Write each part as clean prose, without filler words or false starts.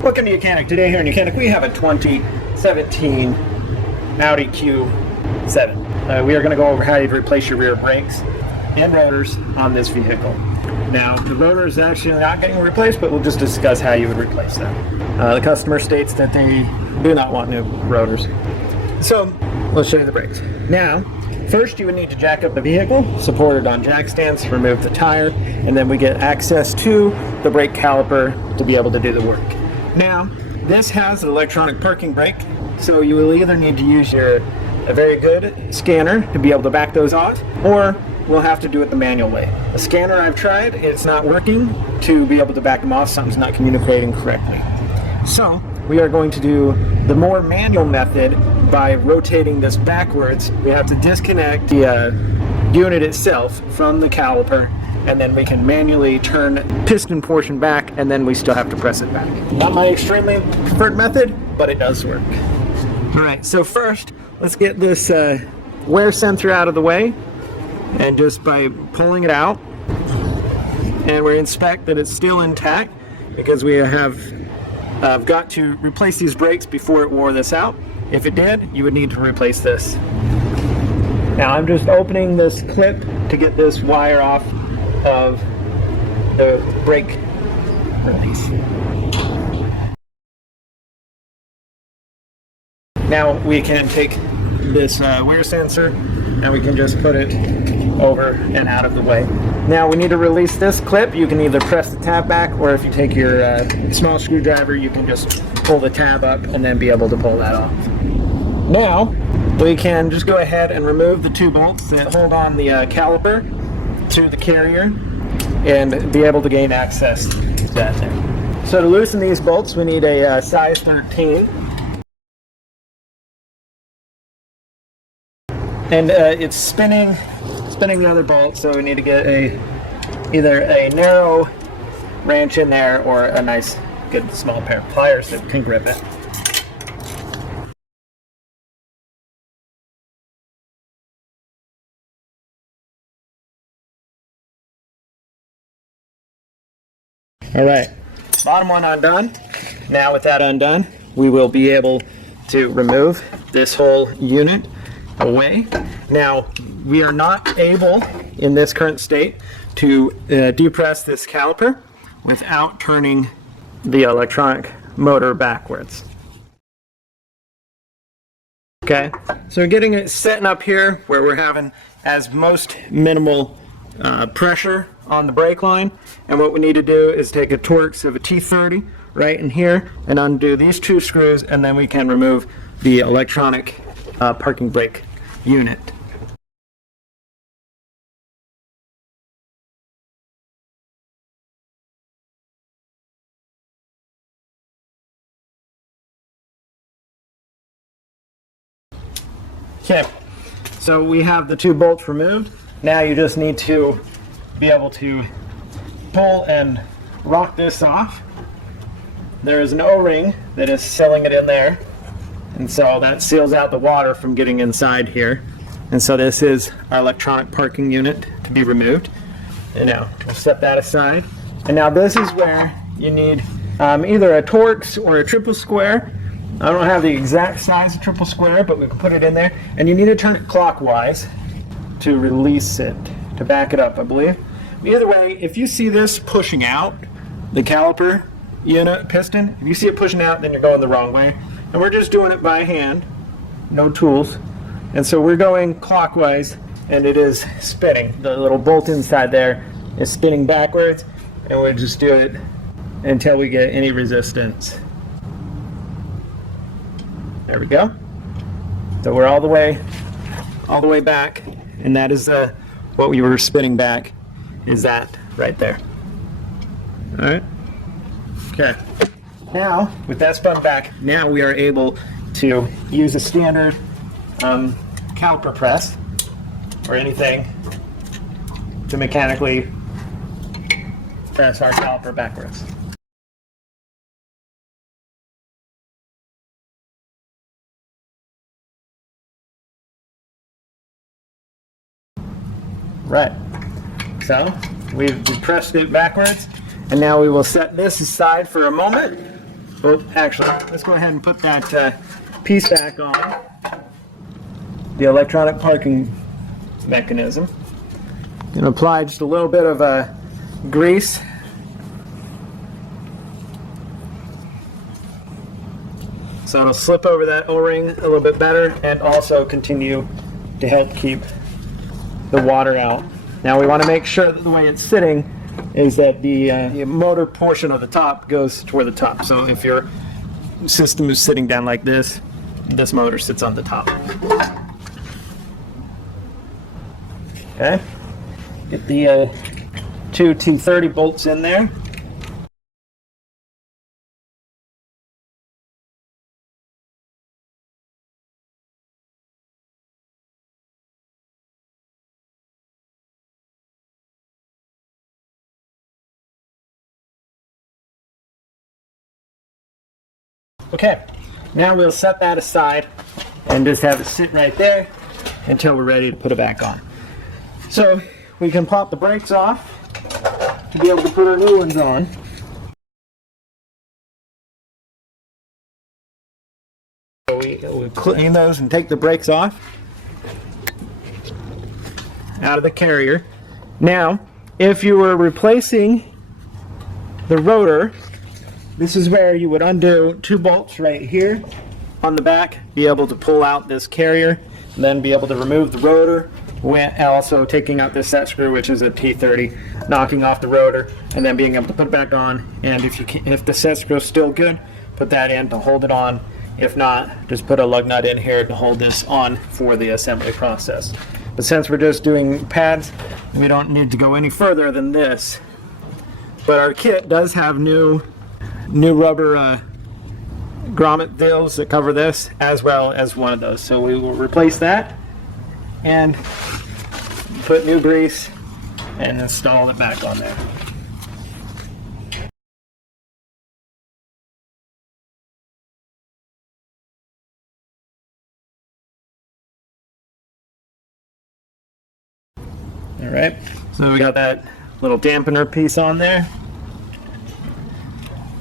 Welcome to YOUCANIC. Today here in YOUCANIC we have a 2017 Audi Q7. We are going to go over how you replace your rear brakes and rotors on this vehicle. Now the rotor is actually not getting replaced, but we'll just discuss how you would replace them. The customer states that they do not want new rotors. So let's show you the brakes. Now first you would need to jack up the vehicle, supported on jack stands, remove the tire, and then we get access to the brake caliper to be able to do the work. Now, this has an electronic parking brake, so you will either need to use a very good scanner to be able to back those off, or we'll have to do it the manual way. The scanner I've tried, it's not working to be able to back them off, something's not communicating correctly. So, we are going to do the more manual method by rotating this backwards. We have to disconnect the unit itself from the caliper, and then we can manually turn piston portion back, and then we still have to press it back. Not my extremely preferred method, but it does work. Alright, so first, let's get this wear sensor out of the way, and just by pulling it out, and we inspect that it's still intact, because we have got to replace these brakes before it wore this out. If it did, you would need to replace this. Now I'm just opening this clip to get this wire off of the brake release. Now we can take this wear sensor and we can just put it over and out of the way. Now we need to release this clip. You can either press the tab back, or if you take your small screwdriver, you can just pull the tab up and then be able to pull that off. Now we can just go ahead and remove the two bolts that hold on the caliper to the carrier and be able to gain access to that there. So to loosen these bolts, we need a size 13. And it's spinning the other bolt, so we need to get either a narrow wrench in there or a nice good small pair of pliers that can grip it. Alright, bottom one undone. Now with that undone, we will be able to remove this whole unit away. Now, we are not able, in this current state, to depress this caliper without turning the electronic motor backwards. Okay, so we're getting it setting up here where we're having as most minimal pressure on the brake line, and what we need to do is take a Torx of a T30 right in here and undo these two screws, and then we can remove the electronic parking brake unit. Okay, so we have the two bolts removed. Now you just need to be able to pull and rock this off. There is an O-ring that is sealing it in there, and so that seals out the water from getting inside here. And so this is our electronic parking unit to be removed. And now we'll set that aside. And now this is where you need either a Torx or a triple square. I don't have the exact size of triple square, but we can put it in there. And you need to turn it clockwise to release it, to back it up, I believe. Either way, if you see this pushing out, the caliper unit piston, if you see it pushing out, then you're going the wrong way. And we're just doing it by hand, no tools. And so we're going clockwise, and it is spinning. The little bolt inside there is spinning backwards, and we'll just do it until we get any resistance. There we go. So we're all the way back, and that is what we were spinning back, is that right there. All right. Okay. Now, with that spun back, now we are able to use a standard caliper press or anything to mechanically press our caliper backwards. Right. So we've pressed it backwards, and now we will set this aside for a moment. Well, actually, let's go ahead and put that piece back on. The electronic parking mechanism. Going to apply just a little bit of grease. So it'll slip over that O-ring a little bit better and also continue to help keep the water out. Now we want to make sure that the way it's sitting is that the motor portion of the top goes toward the top. So if your system is sitting down like this motor sits on the top. Okay, get the two T30 bolts in there. Okay, now we'll set that aside and just have it sit right there until we're ready to put it back on. So we can pop the brakes off to be able to put our new ones on. So we clean those and take the brakes off out of the carrier. Now, if you were replacing the rotor, this is where you would undo 2 bolts right here on the back, be able to pull out this carrier, and then be able to remove the rotor, also taking out this set screw, which is a T30, knocking off the rotor, and then being able to put it back on. And if the set screw is still good, put that in to hold it on. If not, just put a lug nut in here to hold this on for the assembly process. But since we're just doing pads, we don't need to go any further than this. But our kit does have new rubber grommet thills that cover this, as well as one of those. So we will replace that and put new grease and install it back on there. All right, so we got that little dampener piece on there.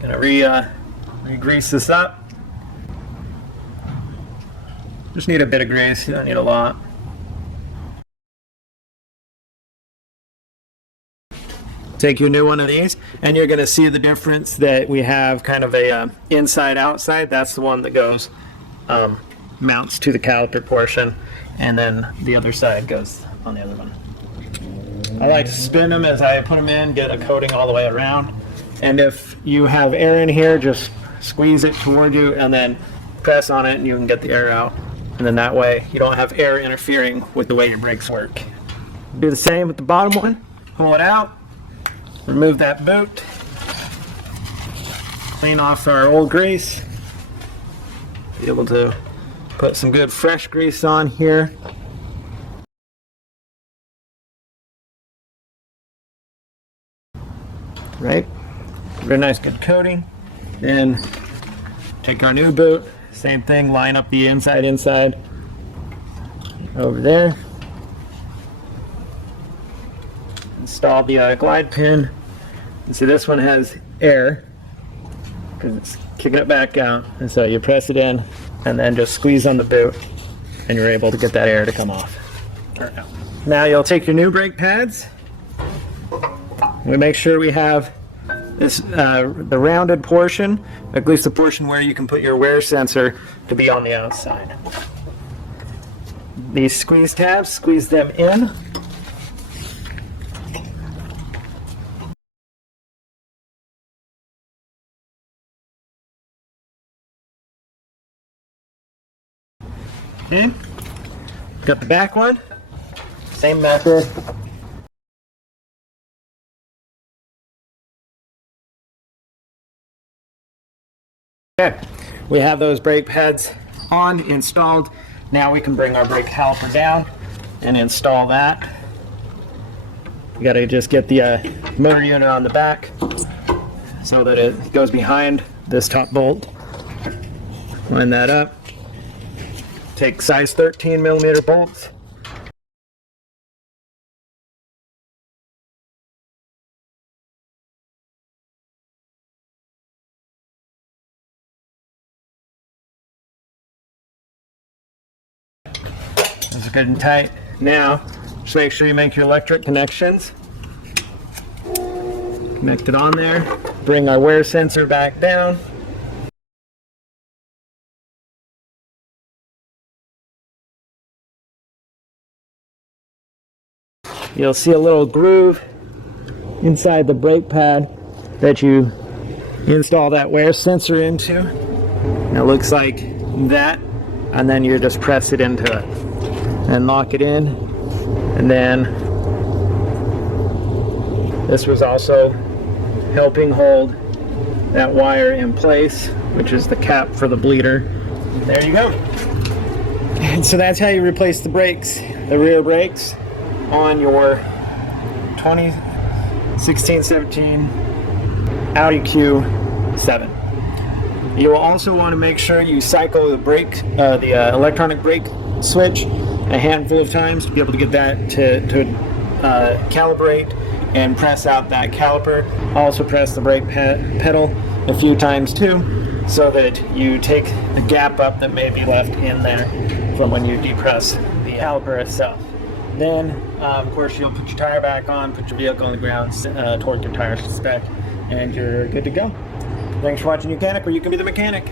Gonna re-grease this up. Just need a bit of grease, you don't need a lot. Take your new one of these and you're gonna see the difference that we have kind of a inside outside. That's the one that goes mounts to the caliper portion, and then the other side goes on the other one. I like to spin them as I put them in, get a coating all the way around. And if you have air in here, just squeeze it toward you and then press on it and you can get the air out. And then that way you don't have air interfering with the way your brakes work. Do the same with the bottom one. Pull it out, remove that boot, clean off our old grease, be able to put some good fresh grease on here. Right? Very nice, good coating. Then take our new boot, same thing, line up the inside over there. Install the glide pin. And see, this one has air because it's kicking it back out. And so you press it in and then just squeeze on the boot and you're able to get that air to come off. Now you'll take your new brake pads. We make sure we have this the rounded portion, at least the portion where you can put your wear sensor, to be on the outside. These squeeze tabs, squeeze them in. Okay, got the back one, same method. Okay, we have those brake pads on, installed. Now we can bring our brake caliper down and install that. You gotta just get the motor unit on the back so that it goes behind this top bolt. Line that up. Take size 13mm bolts. good and tight. Now, just make sure you make your electric connections. Connect it on there. Bring our wear sensor back down. You'll see a little groove inside the brake pad that you install that wear sensor into. And it looks like that, and then you just press it into it and lock it in. And then this was also helping hold that wire in place, which is the cap for the bleeder. There you go. And so that's how you replace the brakes, the rear brakes, on your 2016-17 Audi Q7. You will also want to make sure you cycle the brake, the electronic brake switch a handful of times to be able to get that to calibrate and press out that caliper. Also press the brake pedal a few times too, so that you take the gap up that may be left in there from when you depress the caliper itself. Then, of course, you'll put your tire back on, put your vehicle on the ground, torque your tires to spec, and you're good to go. Thanks for watching YOUCANIC, where you can be the mechanic.